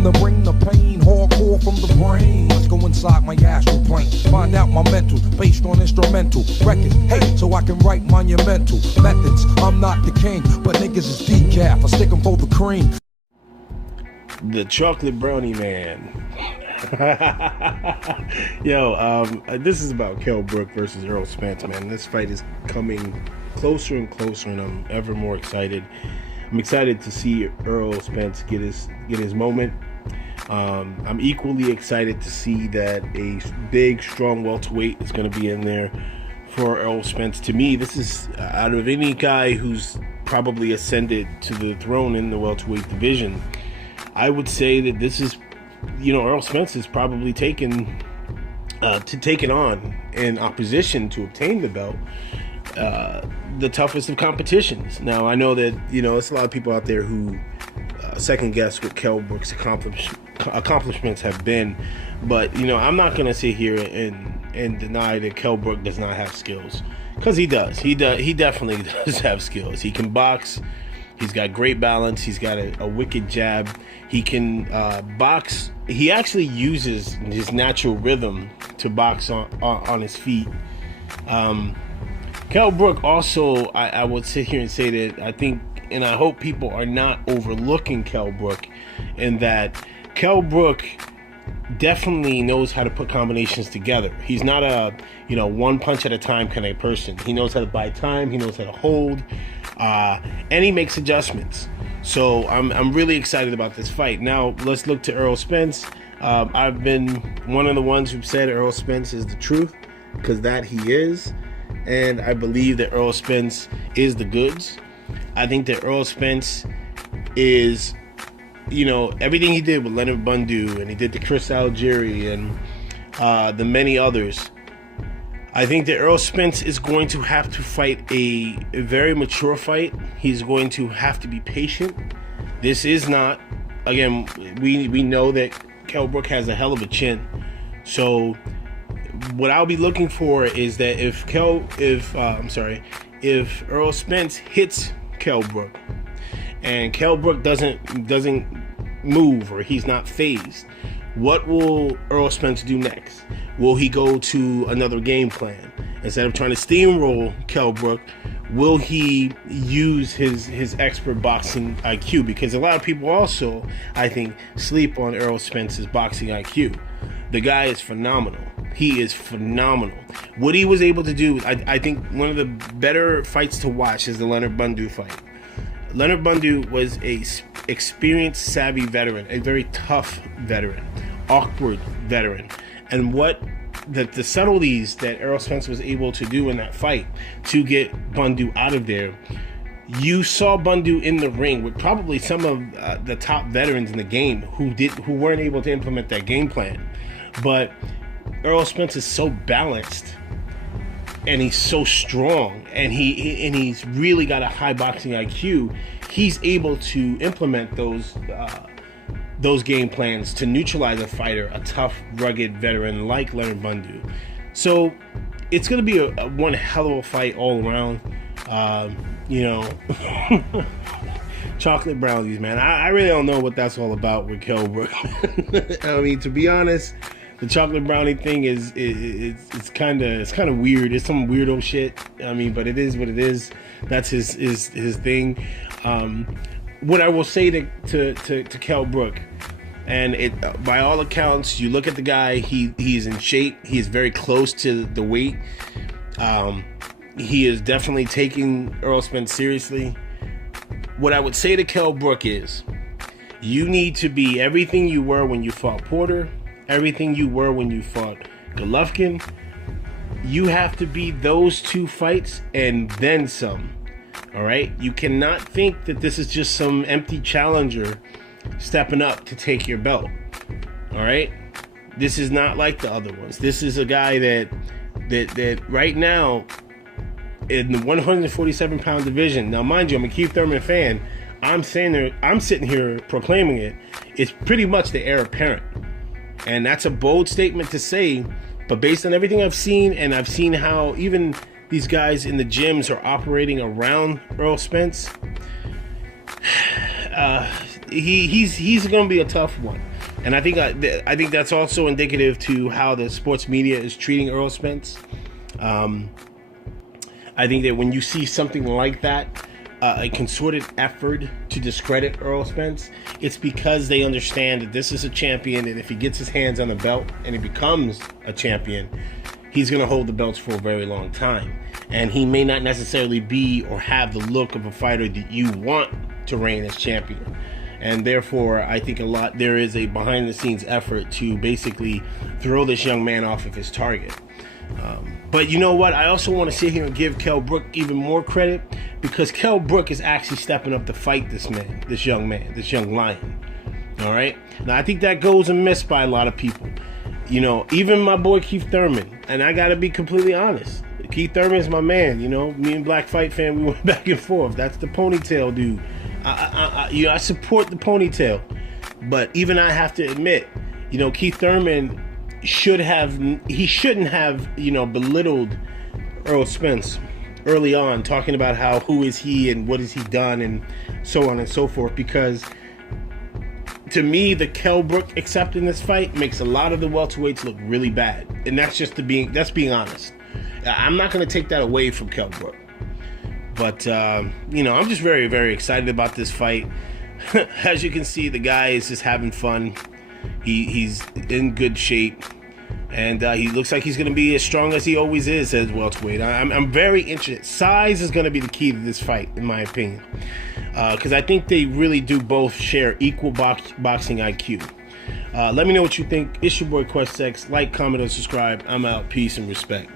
in the ring, the pain, hardcore from the brain. Let's go inside my astral plane, find out my mental, based on instrumental records. Hey, so I can write monumental methods. I'm not the king, but niggas is decaf. I stick 'em for the cream. The chocolate brownie man. Yo, this is about Kell Brook versus Errol Spence, man. This fight is coming closer and closer, and I'm ever more excited. I'm excited to see Errol Spence get his moment. I'm equally excited to see that a big, strong welterweight is going to be in there for Errol Spence. To me, this is, out of any guy who's probably ascended to the throne in the welterweight division, I would say that this is, Errol Spence is probably taken on in opposition to obtain the belt, the toughest of competitions. Now, I know that, it's a lot of people out there who second guess what Kell Brook's accomplishments have been, but, I'm not going to sit here and deny that Kell Brook does not have skills, because he does. He definitely does have skills. He can box. He's got great balance. He's got a wicked jab. He can box. He actually uses his natural rhythm to box on his feet. Kell Brook also, I would sit here and say that I think, and I hope people are not overlooking Kell Brook, in that Kell Brook definitely knows how to put combinations together. He's not a one punch at a time kind of person. He knows how to buy time. He knows how to hold, and he makes adjustments. So I'm really excited about this fight. Now let's look to Errol Spence. I've been one of the ones who've said Errol Spence is the truth, because that he is, and I believe that Errol Spence is the goods. I think that Errol Spence is, everything he did with Leonard Bundu, and he did to Chris Algieri, and the many others. I think that Errol Spence is going to have to fight a very mature fight. He's going to have to be patient. This is not, again, we know that Kell Brook has a hell of a chin. So what I'll be looking for is that if Errol Spence hits Kell Brook, and Kell Brook doesn't move, or he's not phased, what will Errol Spence do next? Will he go to another game plan? Instead of trying to steamroll Kell Brook, will he use his expert boxing IQ? Because a lot of people also, I think, sleep on Errol Spence's boxing IQ. The guy is phenomenal. He is phenomenal. What he was able to do, I think one of the better fights to watch is the Leonard Bundu fight. Leonard Bundu was a experienced, savvy veteran, a very tough veteran, awkward veteran. And what the subtleties that Errol Spence was able to do in that fight to get Bundu out of there. You saw Bundu in the ring with probably some of the top veterans in the game who weren't able to implement that game plan. But Errol Spence is so balanced, and he's so strong, and he's really got a high boxing IQ. He's able to implement those game plans to neutralize a fighter, a tough, rugged veteran like Leonard Bundu. So it's going to be a one hell of a fight all around. Chocolate brownies, man. I really don't know what that's all about with Kell Brook. I mean, to be honest, the chocolate brownie thing it's kind of weird. It's some weirdo shit. I mean, but it is what it is. That's his thing. What I will say to Kell Brook, and by all accounts, you look at the guy, he's in shape. He is very close to the weight. He is definitely taking Errol Spence seriously. What I would say to Kell Brook is, you need to be everything you were when you fought Porter, everything you were when you fought Golovkin. You have to be those two fights and then some. All right? You cannot think that this is just some empty challenger stepping up to take your belt. All right? This is not like the other ones. This is a guy that right now in the 147-pound division. Now, mind you, I'm a Keith Thurman fan. I'm sitting here proclaiming it. It's pretty much the heir apparent. And that's a bold statement to say, but based on everything I've seen, and I've seen how even these guys in the gyms are operating around Errol Spence, he's going to be a tough one. And I think that's also indicative to how the sports media is treating Errol Spence. I think that when you see something like that, a concerted effort to discredit Errol Spence, it's because they understand that this is a champion, and if he gets his hands on the belt and he becomes a champion, he's going to hold the belts for a very long time. And he may not necessarily be or have the look of a fighter that you want to reign as champion. And therefore, I think there is a behind-the-scenes effort to basically throw this young man off of his target. But you know what? I also want to sit here and give Kell Brook even more credit, because Kell Brook is actually stepping up to fight this young lion. All right? Now, I think that goes amiss by a lot of people. You know, even my boy Keith Thurman, and I got to be completely honest. Keith Thurman is my man. You know, me and Black Fight Fan, we went back and forth. That's the ponytail dude. I support the ponytail, but even I have to admit, you know, Keith Thurman shouldn't have, you know, belittled Errol Spence early on, talking about who is he and what has he done and so on and so forth, because to me, the Kell Brook accepting this fight makes a lot of the welterweights look really bad, and that's being honest. I'm not going to take that away from Kell Brook. But, you know, I'm just very, very excited about this fight. As you can see, the guy is just having fun. He's in good shape. And he looks like he's going to be as strong as he always is as welterweight. I'm very interested. Size is going to be the key to this fight, in my opinion. Because I think they really do both share equal boxing IQ. Let me know what you think. It's your boy QuestX. Like, comment, and subscribe. I'm out. Peace and respect.